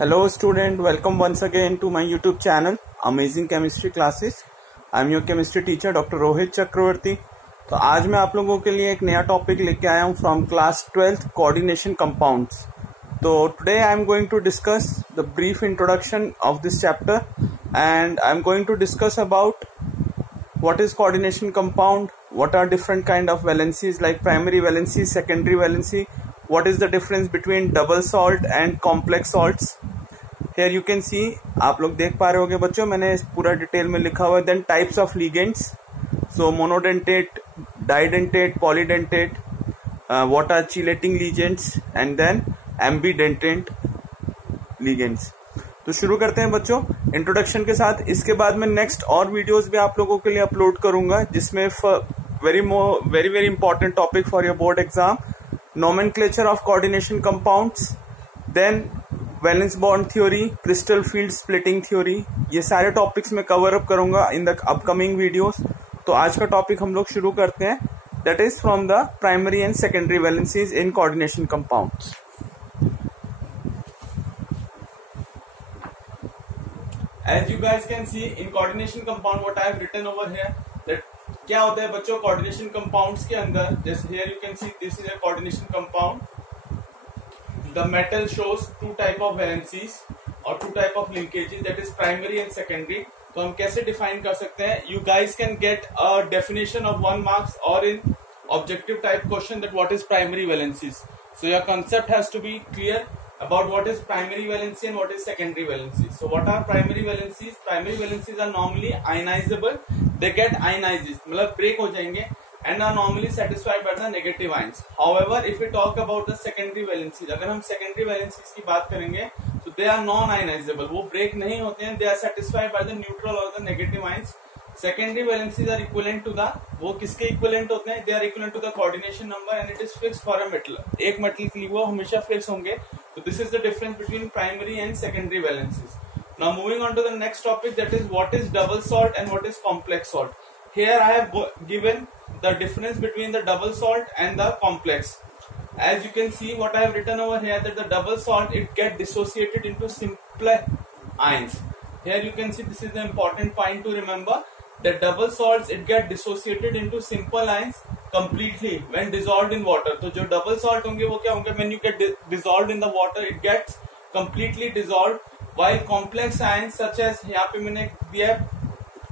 Hello student, welcome once again to my YouTube channel Amazing Chemistry Classes. I am your chemistry teacher Dr. Rohit चक्रवर्ती. तो आज मैं आप लोगों के लिए एक नया टॉपिक लेके आया हूँ from class 12th coordination compounds. तो today I am going to discuss the brief introduction of this chapter and I am going to discuss about what is coordination compound, what are different kind of valencies like primary valency, secondary valency, what is the difference between double salt and complex salts. Here you can see, आप लोग देख पा रहे होंगे बच्चों, मैंने पूरा detail में लिखा हुआ है. Then types of ligands, so monodentate, didentate, polydentate, what are chelating ligands and then ambidentate ligands. तो शुरू करते हैं बच्चों इंट्रोडक्शन के साथ. इसके बाद में नेक्स्ट और वीडियोस भी आप लोगों के लिए अपलोड करूंगा जिसमें very important topic for your board exam, nomenclature of coordination compounds, then valence bond theory, crystal field splitting theory, ये सारे टॉपिक्स में कवर अप करूंगा इन द अपकमिंग वीडियोस. तो आज का टॉपिक हम लोग शुरू करते हैं, that is from the primary and secondary valencies in coordination compounds. As you guys can see in coordination compound, what I have written over here, that क्या होता है बच्चों coordination compounds के अंदर. जैसे here you can see this is a coordination compound. The metal shows two type of valencies or two type of linkages, that is primary and secondary. तो हम कैसे define कर सकते हैं? You guys can get a definition of 1 marks or in objective type question that what is primary valencies. So your concept has to be clear about what is primary valency and what is secondary valency. So what are primary valencies? Primary valencies are normally ionizable. They get ionized, मतलब break हो जाएंगे and are normally satisfied by the negative ions. However, if we talk about the secondary valencies, अगर हम secondary valencies की बात करेंगे, so they are non-ionizable. वो break नहीं होते हैं. They are satisfied by the neutral or the negative ions. Secondary valencies are equivalent to the, वो किसके equivalent होते हैं? They are equivalent to the coordination number and it is fixed for a metal. एक metal के लिए वो हमेशा fix होंगे. So this is the difference between primary and secondary valencies. Now moving on to the next topic, that is what is double salt and what is complex salt. Here I have given the difference between the double salt and the complex. As you can see, what I have written over here, that the double salt, it get dissociated into simple ions. Here you can see, this is the important point to remember, that double salts, it get dissociated into simple ions completely when dissolved in water. तो जो double salt होंगे वो क्या होंगे? When you get dissolved in the water, it gets completely dissolved. While complex ions such as, यहाँ पे मैंने दिया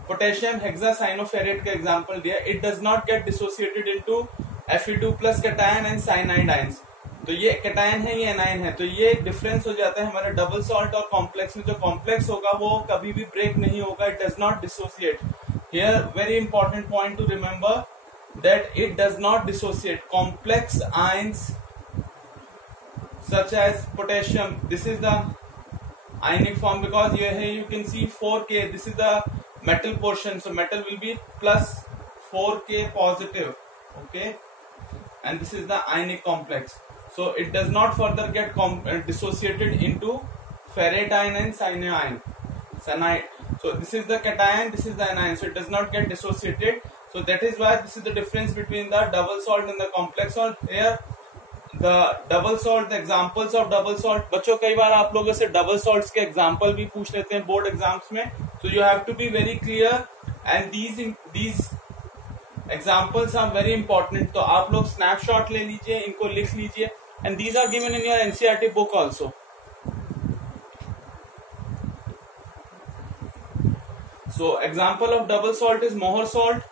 potassium hexacyanoferrate का example दिया, it does not get dissociated into Fe2 plus cation and cyanide ions. तो ये cation है, ये anion है, तो ये डिफरेंस हो जाता है हमारे डबल सॉल्ट और कॉम्प्लेक्स में. जो कॉम्प्लेक्स होगा वो कभी भी ब्रेक नहीं होगा, it does not dissociate. Here very important point two remember that it does not dissociate. Complex ions such as potassium, this is the ionic form, because here you can see 4K, this is the metal portion, so metal will be plus 4K positive, okay, and this is the ionic complex. So it does not further get dissociated into ferrate ion and cyanide. So this is the cation, this is the anion, so it does not get dissociated. So that is why this is the difference between the double salt and the complex salt. Here the double salt, the examples of double salt, बच्चों कई बार आप लोगों से double salts के example भी पूछ लेते हैं बोर्ड एग्जाम्स में. So you have to be very clear and these examples are very important. तो आप लोग snapshot ले लीजिए, इनको लिख लीजिए, and these are given in your NCERT book also. So example of double salt is Mohr salt,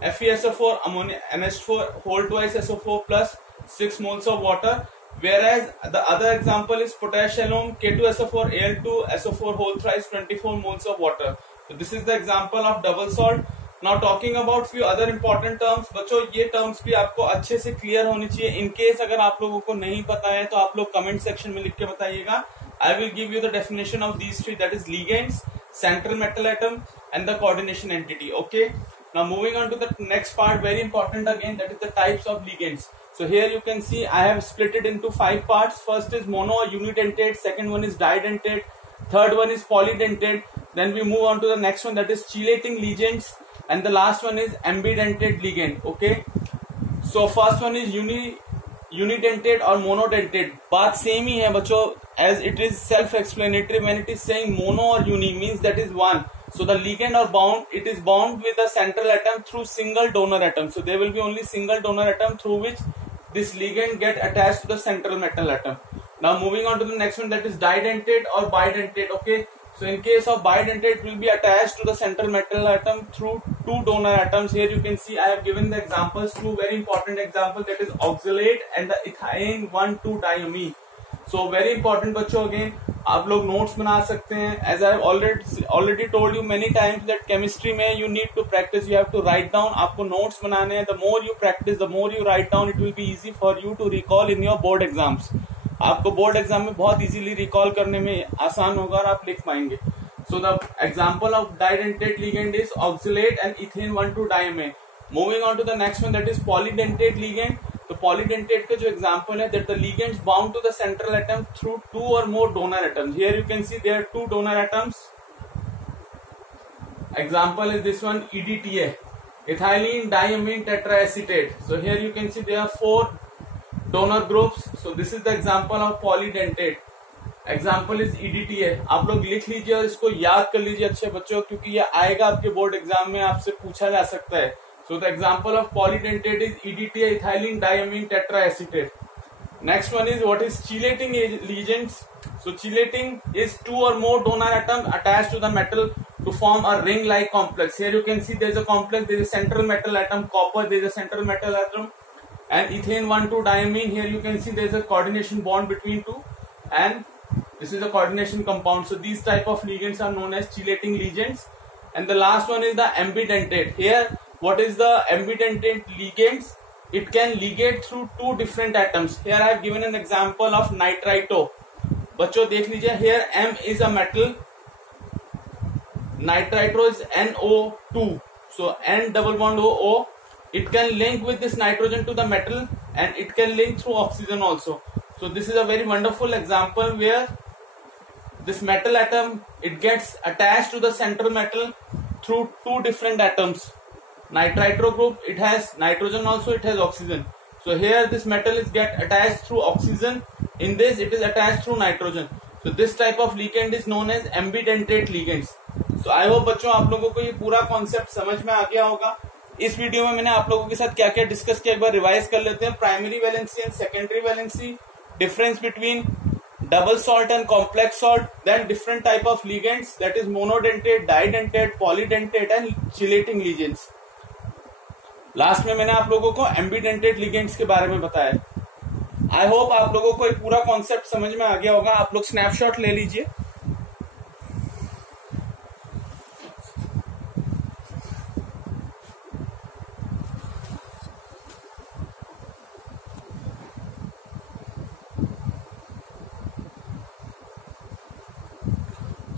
FeSO4, ammonia, NH4, whole twice SO4 plus 6 moles of water. Whereas the other example is potash alum, K2SO4, Al2, SO4 whole thrice 24 moles of water. So this is the example of double salt. Now talking about few other important terms, बच्चों ये terms भी आपको अच्छे से clear होनी चाहिए. In case अगर आप लोगों को नहीं पता है तो आप लोग comment section में लिख के बताइएगा. I will give you the definition of these three, that is ligands, central metal atom and the coordination entity. Okay. Now moving on to the next part, very important again, that is the types of ligands. So here you can see I have split it into 5 parts. First is mono unidentate, second one is didentate, third one is polydentate, then we move on to the next one, that is chelating ligands, and the last one is ambidentate ligand. Okay. So first one is unidentate और monodentate, बात same ही है बच्चों, as it is self explanatory when it is saying mono और uni means that is one. So the ligand or bound, it is bound with a central atom through single donor atom. So there will be only single donor atom through which this ligand get attached to the central metal atom. Now moving on to the next one, that is didentate or bidentate. Okay, so in case of bidentate, it will be attached to the central metal atom through two donor atoms. Here you can see I have given the examples, two very important examples, that is oxalate and the ethane 1,2-diamine. So very important बच्चों, again आप लोग notes बना सकते हैं. As I already told you many times that chemistry में you need to practise, you have to write down. आपको notes बनाने हैं. The more you practise, the more you write down, it will be easy for you to recall in your board exams. आपको board exam में बहुत easily recall करने में आसान होगा और आप लिख पाएंगे. So the example of didentate ligand is oxalate and ethane 1,2-diamine. Moving on to the next one, that is polydentate ligand. तो पॉलीडेंटेट का जो एग्जांपल है, that the ligands bound to the central atom through two or more donor atoms. Here you can see there are two donor atoms. Example is this one, EDTA, ethylene diamine tetraacetate. So here you can see there are 4 donor groups. So this is the example of polydentate. Example is EDTA. आप लोग लिख लीजिए और इसको याद कर लीजिए अच्छे बच्चों, क्योंकि ये आएगा आपके बोर्ड एग्जाम में, आपसे पूछा जा सकता है. So the example of polydentate is EDTA, ethylene diamine tetraacetate. Next one is what is chelating ligands. So chelating is 2 or more donor atoms attached to the metal to form a ring-like complex. Here you can see there is a complex, there is a central metal atom copper, there is a central metal atom, and ethane 1,2-diamine. Here you can see there is a coordination bond between two, and this is a coordination compound. So these type of ligands are known as chelating ligands. And the last one is the ambidentate. Here what is the ambidentate ligands? It can ligate through two different atoms. Here I have given an example of nitrito. बच्चों देख लीजिए, here M is a metal, nitrito is NO2. So N double bond O. It can link with this nitrogen to the metal and it can link through oxygen also. So this is a very wonderful example where this metal atom, it gets attached to the central metal through two different atoms. Nitrito group, it has nitrogen also, it has oxygen. So here this metal is get attached through oxygen. In this it is attached through nitrogen. So this type of ligand is known as ambidentate ligands. So I hope बच्चों आप लोगों को ये पूरा concept समझ में आ गया होगा. इस वीडियो में मैंने आप लोगों के साथ क्या क्या डिस्कस किया, एक बार रिवाइज कर लेते हैं. Primary valency and secondary valency, difference between double salt and complex salt, then different type of ligands, that is monodentate, didentate, polydentate and chelating ligands. Last में मैंने आप लोगों को एम्बिडेंटेट लिगेंड्स के बारे में बताया. आई होप आप लोगों को ये पूरा कॉन्सेप्ट समझ में आ गया होगा. आप लोग स्नैपशॉट ले लीजिए.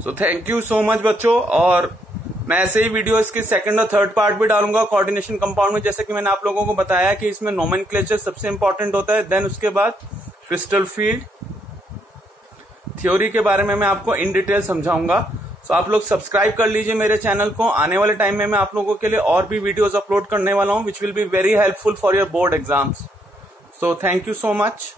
So thank you so much बच्चों. और मैं ऐसे ही वीडियो इसके सेकंड और थर्ड पार्ट भी डालूंगा कोऑर्डिनेशन कंपाउंड में. जैसे कि मैंने आप लोगों को बताया कि इसमें नोमेनक्लेचर सबसे इंपॉर्टेंट होता है, देन उसके बाद क्रिस्टल फील्ड थ्योरी के बारे में मैं आपको इन डिटेल समझाऊंगा. सो आप लोग सब्सक्राइब कर लीजिए मेरे चैनल को. आने वाले टाइम में मैं आप लोगों के लिए और भी वीडियोज अपलोड करने वाला हूं, which will be very helpful for your board exams. So thank you so much.